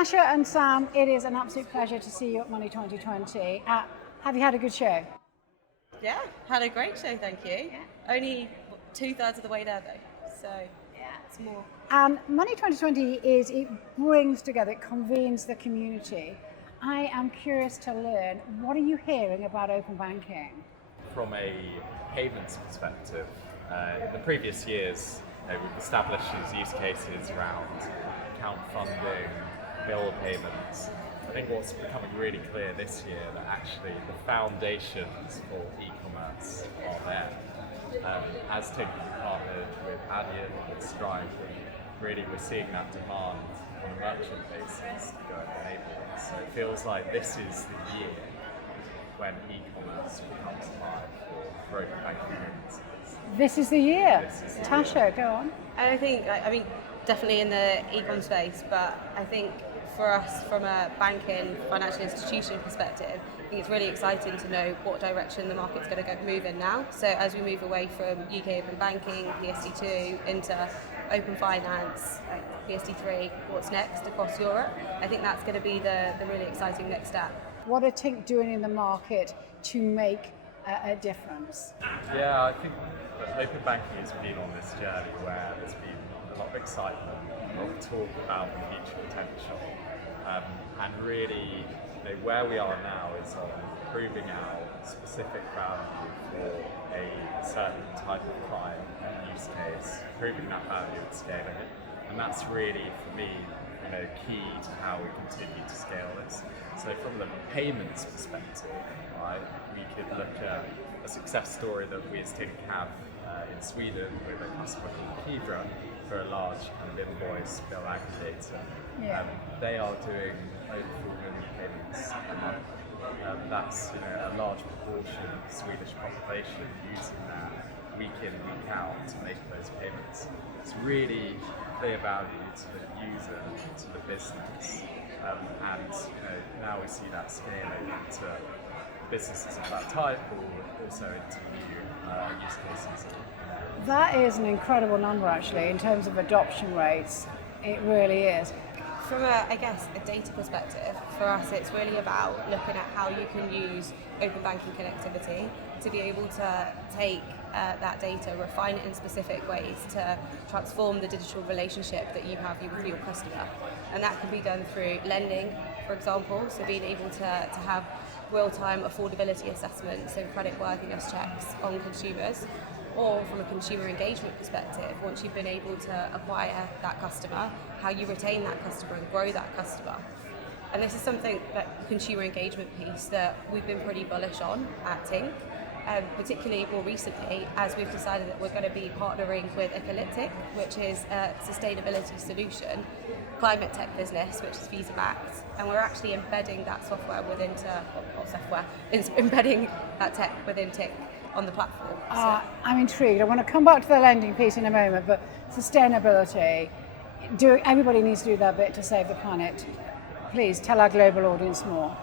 Tasha and Sam, it is an absolute pleasure to see you at Money 2020. Have you had a good show? Yeah, had a great show, thank you. Yeah. Only 2/3 of the way there though, so yeah, it's more. And Money 2020 it brings together, it convenes the community. I am curious to learn, what are you hearing about open banking? From a payments perspective, in the previous years, we've established these use cases around account funding, bill payments. I think what's becoming really clear this year that actually the foundations for e-commerce are there. As Tink partnered with Adyen, with Stripe, really we're seeing that demand on a merchant basis to go and enable it. So it feels like this is the year when e-commerce becomes live for open banking payments. This is the year. Tasha, go on. I think, definitely in the e-com space, but I think for us, from a banking, financial institution perspective, I think it's really exciting to know what direction the market's going to move in now. So as we move away from UK open banking, PSD2, into open finance, PSD3, what's next across Europe, I think that's going to be the really exciting next step. What are Tink doing in the market to make a difference? Yeah, I think that open banking has been on this journey where there's been a lot of excitement, a lot of talk about the future potential, and really where we are now is on proving out specific value for a certain type of client use case, proving that value and scaling it, and that's really for me key to how we continue to scale this. So from the payments perspective, right, we could look at a success story that we as Tink have in Sweden with a customer called Kidra for a large kind of invoice bill aggregator. Yeah. They are doing over 4 million payments a month. That's a large proportion of the Swedish population using that week in, week out to make those payments. It's really clear value to the user, to the business, and now we see that scaling into businesses of that type, or also into new use cases. That is an incredible number, actually, in terms of adoption rates. It really is. From a data perspective, for us it's really about looking at how you can use open banking connectivity to be able to take that data, refine it in specific ways to transform the digital relationship that you have with your customer. And that can be done through lending, for example, so being able to have real-time affordability assessments and creditworthiness checks on consumers, or from a consumer engagement perspective, once you've been able to acquire that customer, how you retain that customer and grow that customer. And this is something, that consumer engagement piece, that we've been pretty bullish on at Tink, particularly more recently as we've decided that we're going to be partnering with Ecolytic, which is a sustainability solution, climate tech business, which is Visa backed, and we're actually embedding that software embedding that tech within Tink on the platform. I'm intrigued. I want to come back to the lending piece in a moment, but sustainability, everybody needs to do their bit to save the planet. Please tell our global audience more.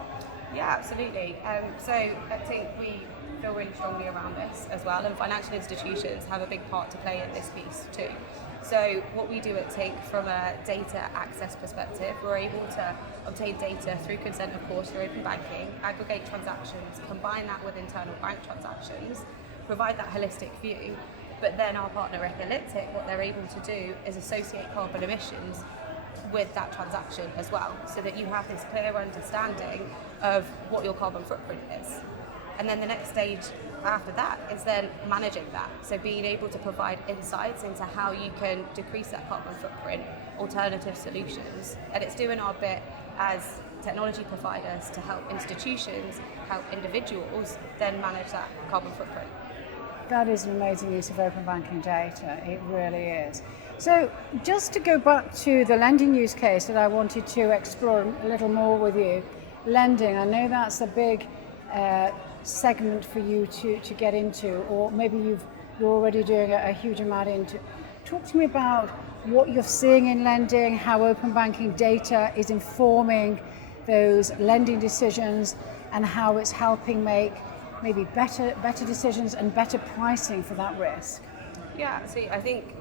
Yeah, absolutely. So I think we feel really strongly around this as well, and financial institutions have a big part to play in this piece too. So what we do at Tink from a data access perspective, we're able to obtain data through consent, of course, through open banking, aggregate transactions, combine that with internal bank transactions, provide that holistic view. But then our partner Ecolytic, what they're able to do is associate carbon emissions with that transaction as well, so that you have this clear understanding of what your carbon footprint is. And then the next stage after that is then managing that. So being able to provide insights into how you can decrease that carbon footprint, alternative solutions. And it's doing our bit as technology providers to help institutions, help individuals then manage that carbon footprint. That is an amazing use of open banking data. It really is. So just to go back to the lending use case that I wanted to explore a little more with you. Lending, I know that's a big segment for you to get into, or maybe you're already doing a huge amount into. Talk to me about what you're seeing in lending, how open banking data is informing those lending decisions, and how it's helping make maybe better decisions and better pricing for that risk. Yeah, see, I think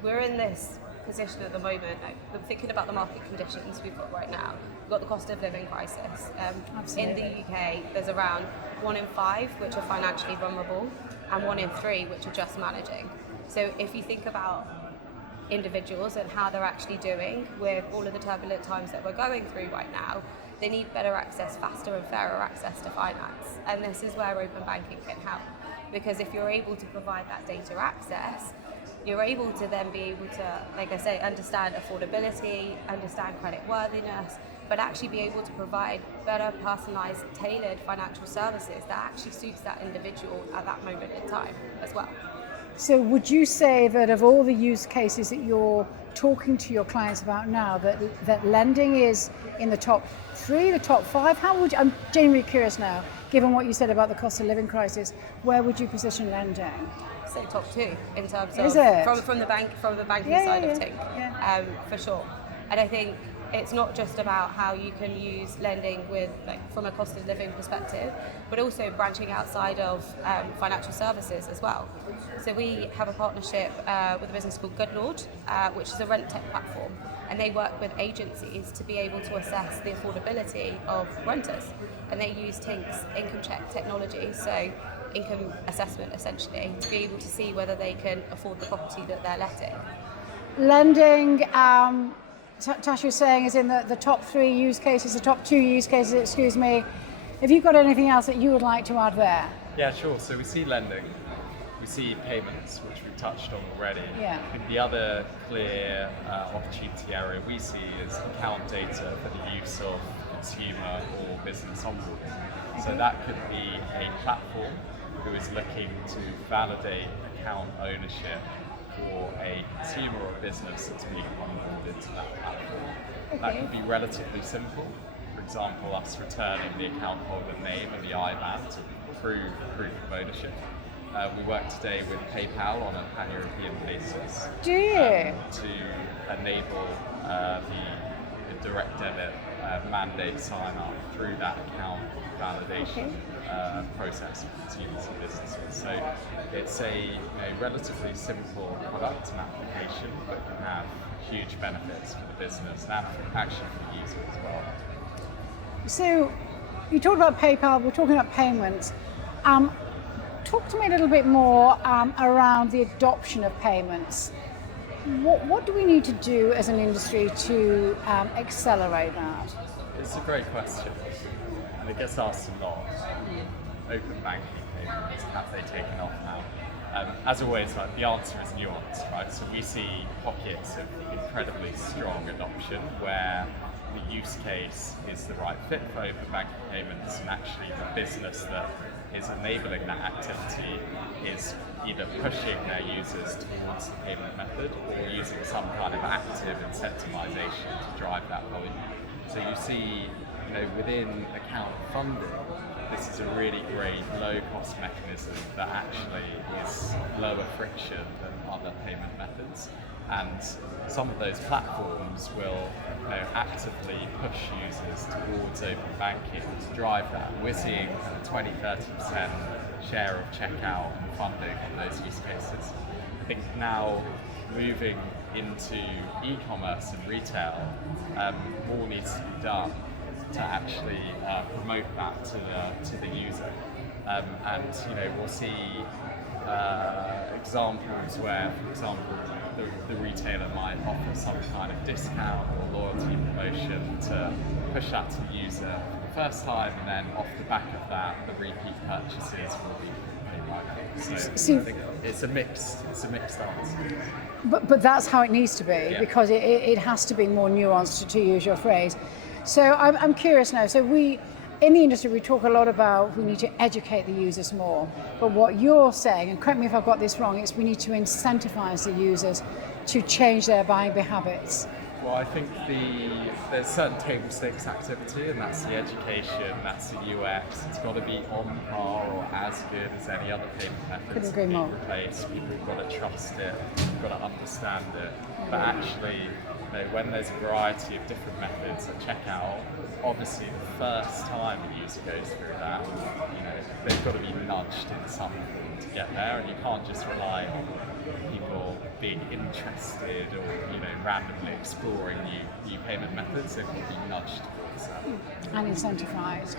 we're in this position at the moment, I'm thinking about the market conditions we've got right now. We've got the cost of living crisis. In the UK, there's around 1 in 5 which are financially vulnerable and 1 in 3 which are just managing. So if you think about individuals and how they're actually doing with all of the turbulent times that we're going through right now, they need better access, faster and fairer access to finance. And this is where open banking can help. Because if you're able to provide that data access, you're able to then be able to, like I say, understand affordability, understand creditworthiness, but actually be able to provide better personalised, tailored financial services that actually suits that individual at that moment in time as well. So would you say that of all the use cases that you're talking to your clients about now, that lending is in the top 3, the top 5? I'm genuinely curious now, given what you said about the cost of living crisis, where would you position lending? Say top 2 in terms Is of it? from the banking side of Tink, for sure. And I think it's not just about how you can use lending with, like, from a cost of living perspective, but also branching outside of financial services as well. So we have a partnership with a business called Goodlord, which is a rent tech platform, and they work with agencies to be able to assess the affordability of renters, and they use Tink's income check technology, so income assessment essentially, to be able to see whether they can afford the property that they're letting. Lending, Tasha was saying, is in the top 3 use cases, the top 2 use cases, excuse me. Have you got anything else that you would like to add there? Yeah, sure. So we see lending, we see payments, which we've touched on already. Yeah. I think the other clear opportunity area we see is account data for the use of consumer or business onboarding. So that could be a platform who is looking to validate account ownership for a consumer or business that's being onboarded to that platform. Okay. That can be relatively simple. For example, us returning the account holder name and the IBAN to prove proof of ownership. We work today with PayPal on a pan-European basis. Do you? To enable the direct debit mandate sign-up through that account validation process for consumers and businesses. So it's a relatively simple product and application, but can have huge benefits for the business and actually for the user as well. So you talked about PayPal, we're talking about payments. Talk to me a little bit more around the adoption of payments. What do we need to do as an industry to accelerate that? It's a great question, and it gets asked a lot. Open banking payments, have they taken off now? As always, the answer is nuanced, right? So we see pockets of incredibly strong adoption where the use case is the right fit for open banking payments, and actually the business that is enabling that activity is either pushing their users towards the payment method or using some kind of active incentivization to drive that volume. So you see, within account funding, this is a really great low-cost mechanism that actually is lower friction than other payment methods. And some of those platforms will actively push users towards open banking to drive that. We're seeing 20-30% share of checkout and funding on those use cases. I think now moving into e-commerce and retail, more needs to be done to actually promote that to the user. And we'll see examples where, for example, the retailer might offer some kind of discount or loyalty promotion to push that to the user for the first time, and then off the back of that, the repeat purchases will be paid by them. So I think it's a mixed answer. But that's how it needs to be, Yeah. because it has to be more nuanced, to use your phrase. So I'm curious now. So in the industry, we talk a lot about we need to educate the users more. But what you're saying, and correct me if I've got this wrong, is we need to incentivize the users to change their buying habits. Well, I think there's certain table stakes activity, and that's the education, that's the UX. It's got to be on par or as good as any other payment method. Couldn't agree more. People have got to trust it, you've got to understand it. But actually, when there's a variety of different methods at checkout, obviously the first time a user goes through that, they've got to be nudged in some form to get there, and you can't just rely on people being interested or randomly exploring new payment methods. They will be nudged towards that. And incentivized.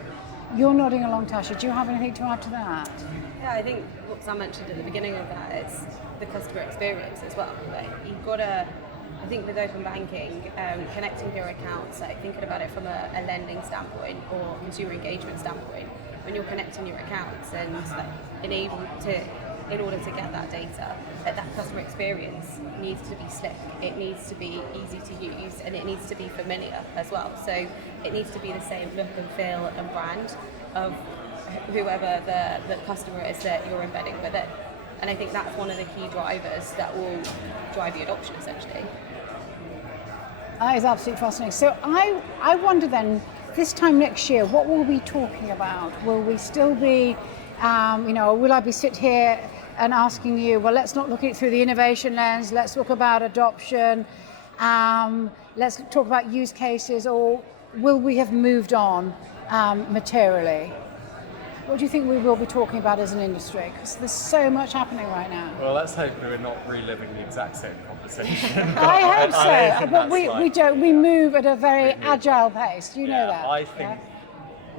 You're nodding along, Tasha. Do you have anything to add to that? Yeah, I think what Sam mentioned at the beginning of that is the customer experience as well. Like, you've got to, I think with open banking, connecting your accounts, like thinking about it from a lending standpoint or consumer engagement standpoint, when you're connecting your accounts and in order to get that data, that customer experience needs to be slick, it needs to be easy to use, and it needs to be familiar as well. So it needs to be the same look and feel and brand of whoever the customer is that you're embedding with it. And I think that's one of the key drivers that will drive the adoption, essentially. That is absolutely fascinating. So I wonder then, this time next year, what will we be talking about? Will we still be, will I be sit here and asking you, well, let's not look at it through the innovation lens, let's talk about adoption, let's talk about use cases, or will we have moved on materially? What do you think we will be talking about as an industry? Because there's so much happening right now. Well, let's hope that we're not reliving the exact same conversation. I hope so, but we don't. We move at a very agile pace. You know that. I think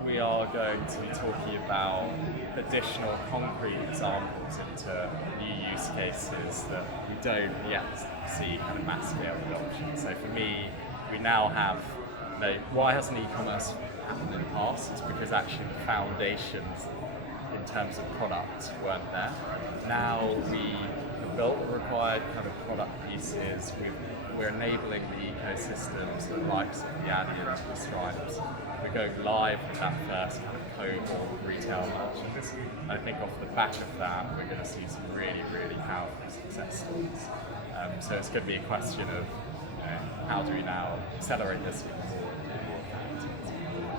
we are going to be talking about additional concrete examples into new use cases that we don't yet see kind of mass scale adoption. So for me, we now have, why hasn't e-commerce happened in the past? It's because actually the foundations in terms of product weren't there. Now we have built the required kind of product pieces. We're enabling the ecosystems, the likes of the Addians, the Stripes. We're going live with that first kind of cohort of retail merchants. And I think off the back of that, we're going to see some really, really powerful success stories. So it's going to be a question of how do we now accelerate this more.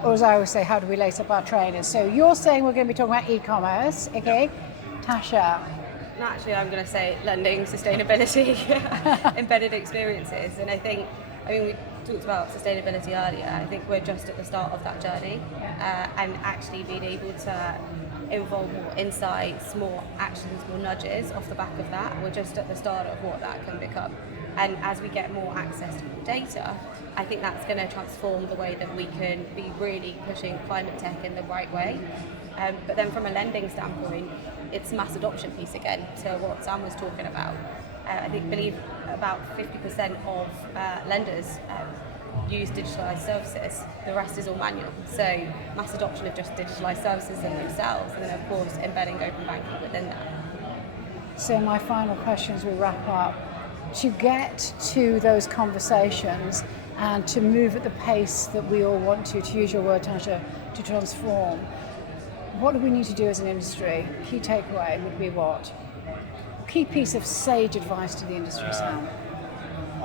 Or as I always say, how do we lace up our trainers? So you're saying we're going to be talking about e-commerce, okay? Tasha? Naturally, I'm going to say lending, sustainability, embedded experiences. And we talked about sustainability earlier. I think we're just at the start of that journey, and actually being able to involve more insights, more actions, more nudges off the back of that. We're just at the start of what that can become. And as we get more access to more data, I think that's going to transform the way that we can be really pushing climate tech in the right way. But then from a lending standpoint, it's mass adoption piece again, to what Sam was talking about. I believe about 50% of lenders use digitalised services. The rest is all manual. So mass adoption of just digitalised services in themselves, and then of course embedding open banking within that. So my final question as we wrap up, to get to those conversations and to move at the pace that we all want to use your word, Tasha, to transform, what do we need to do as an industry? Key takeaway would be what? Key piece of sage advice to the industry, Sam.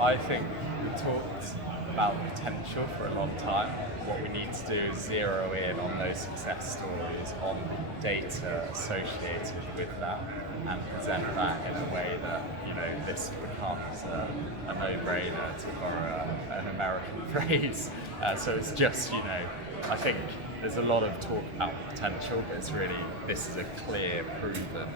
I think we talked about the potential for a long time. What we need to do is zero in on those success stories, on data associated with that, and present that in a way that this becomes a no-brainer, to borrow an American phrase. So it's just I think there's a lot of talk about potential, but it's really, this is a clear, proven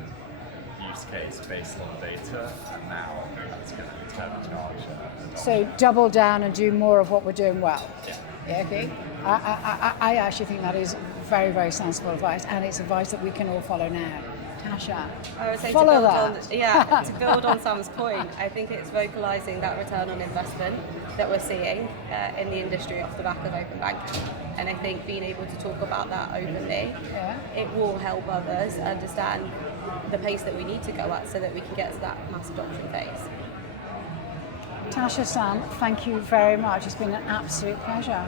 use case based on data, and now that's going to turbocharge. So double down and do more of what we're doing well. Yeah. Okay. I actually think that is very, very sensible advice, and it's advice that we can all follow now. Tasha, I would say follow to build on Sam's point, I think it's vocalising that return on investment that we're seeing in the industry off the back of open banking. And I think being able to talk about that openly, it will help others understand the pace that we need to go at so that we can get to that mass adoption phase. Tasha, Sam, thank you very much. It's been an absolute pleasure.